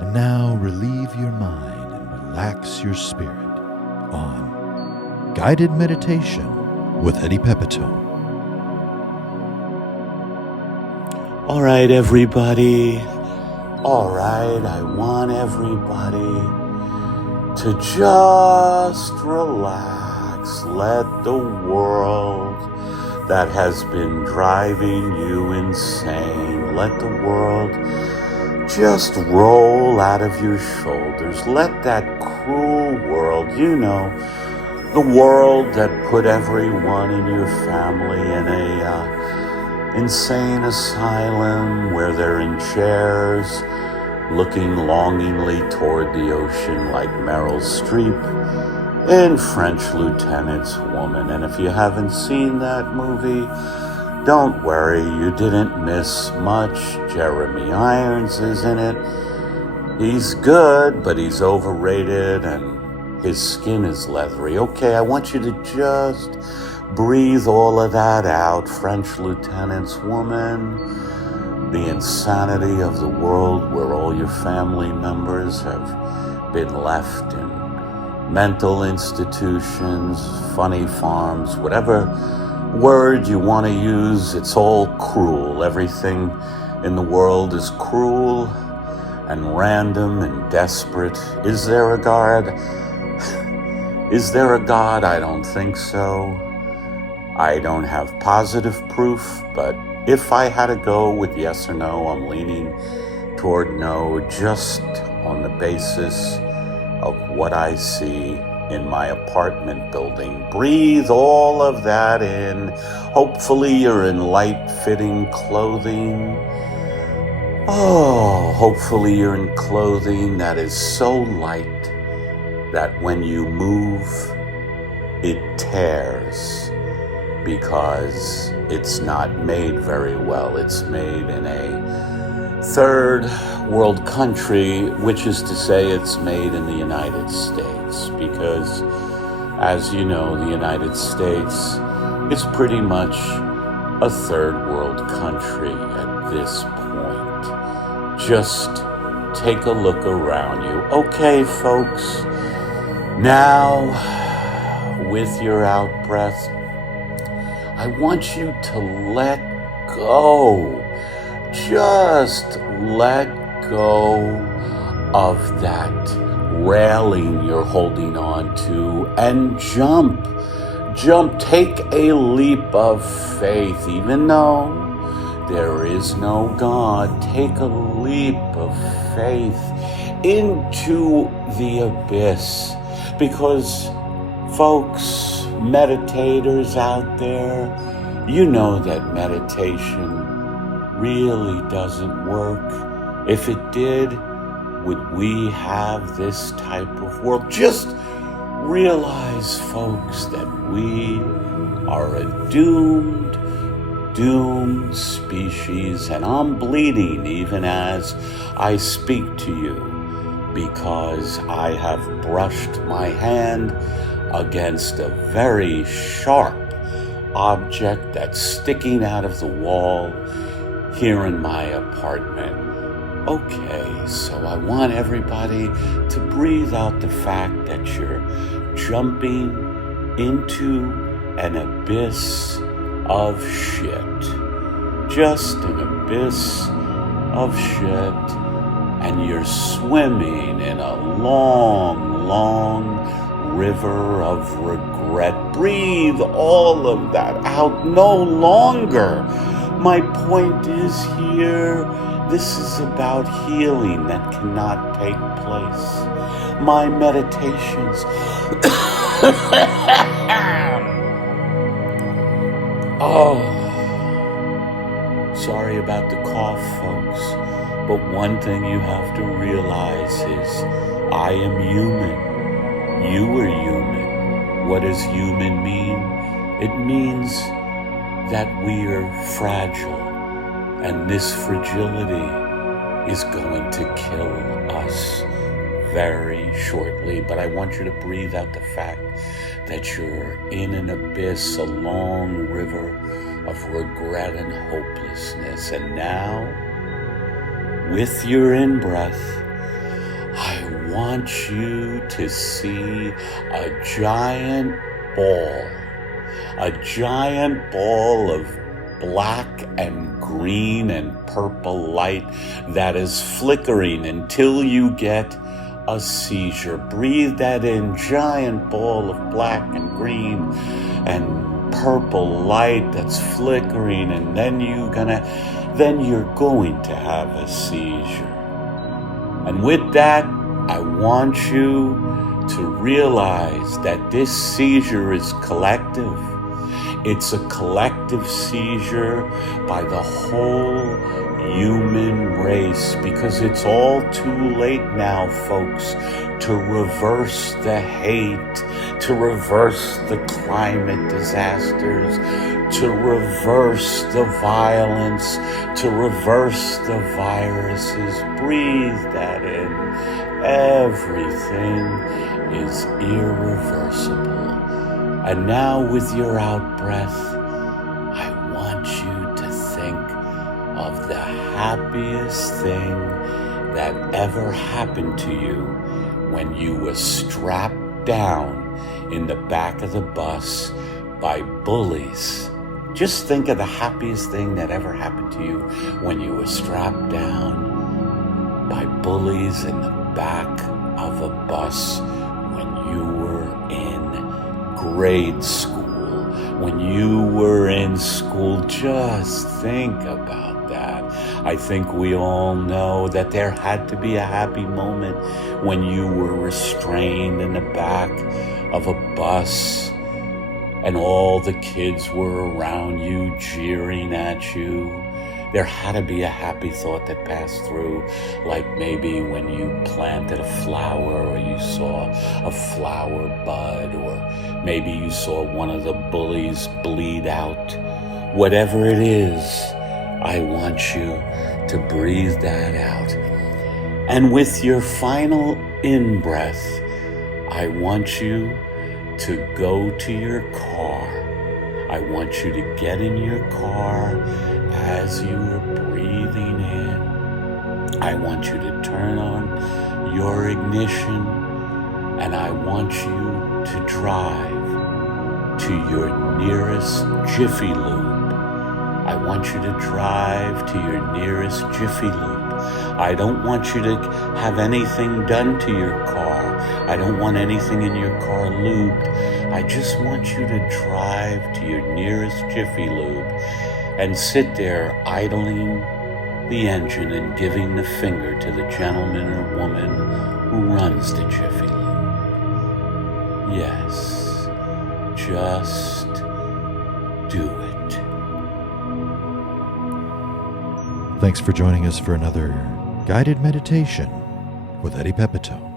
And now relieve your mind and relax your spirit on Guided Meditation with Eddie Pepitone. All right, everybody. All right, I want everybody to just relax. Let the world that has been driving you insane, let the world just roll out of your shoulders. Let that cruel world, the world that put everyone in your family in a insane asylum where they're in chairs looking longingly toward the ocean like Meryl Streep in French Lieutenant's Woman. And if you haven't seen that movie, don't worry, you didn't miss much. Jeremy Irons is in it. He's good, but he's overrated and his skin is leathery. Okay, I want you to just breathe all of that out. French Lieutenant's Woman, the insanity of the world where all your family members have been left in mental institutions, funny farms, whatever word you want to use. It's all cruel. Everything in the world is cruel and random and desperate. Is there a God? Is there a God? I don't think so. I don't have positive proof, but if I had to go with yes or no, I'm leaning toward no, just on the basis of what I see in my apartment building. Breathe all of that in. Hopefully you're in light-fitting clothing. Oh, hopefully you're in clothing that is so light that when you move, it tears because it's not made very well. It's made in a third world country, which is to say it's made in the United States, because as you know, the United States is pretty much a third world country at this point. Just take a look around you. Okay, folks, now with your out breath, I want you to let go. Just let go of that railing you're holding on to and jump. Jump, take a leap of faith. Even though there is no God, take a leap of faith into the abyss. Because, folks, meditators out there, you know that meditation really doesn't work. If it did, would we have this type of world? Just realize, folks, that we are a doomed species, and I'm bleeding even as I speak to you because I have brushed my hand against a very sharp object that's sticking out of the wall here in my apartment. Okay, so I want everybody to breathe out the fact that you're jumping into an abyss of shit. Just an abyss of shit, and you're swimming in a long river of regret. Breathe all of that out. No longer. My point is here, this is about healing that cannot take place. My meditations oh, sorry about the cough, folks, but one thing you have to realize is I am human. You are human. What does human mean? It means that we are fragile, and this fragility is going to kill us very shortly. But I want you to breathe out the fact that you're in an abyss, a long river of regret and hopelessness. And now, with your in-breath, I want you to see a giant ball of black and green and purple light that is flickering until you get a seizure. Breathe that in, giant ball of black and green and purple light that's flickering, and then you're going to have a seizure. And with that, I want you to realize that this seizure is collective. It's a collective seizure by the whole human race, because it's all too late now, folks, to reverse the hate, to reverse the climate disasters, to reverse the violence, to reverse the viruses. Breathe that in. Everything is irreversible. And now with your out-breath, I want you to think of the happiest thing that ever happened to you when you were strapped down in the back of the bus by bullies. Just think of the happiest thing that ever happened to you when you were strapped down by bullies in the back of a bus when you were in grade school, when you were in school. Just think about that. I think we all know that there had to be a happy moment when you were restrained in the back of a bus and all the kids were around you jeering at you. There had to be a happy thought that passed through, like maybe when you planted a flower, or you saw a flower bud, or maybe you saw one of the bullies bleed out. Whatever it is, I want you to breathe that out. And with your final in-breath, I want you to go to your car. I want you to get in your car as you are breathing in. I want you to turn on your ignition, and I want you to drive to your nearest Jiffy Lube. I want you to drive to your nearest Jiffy Lube. I don't want you to have anything done to your car. I don't want anything in your car lubed. I just want you to drive to your nearest Jiffy Lube and sit there idling the engine and giving the finger to the gentleman or woman who runs the Jiffy Lube. Yes, just do it. Thanks for joining us for another guided meditation with Eddie Pepitone.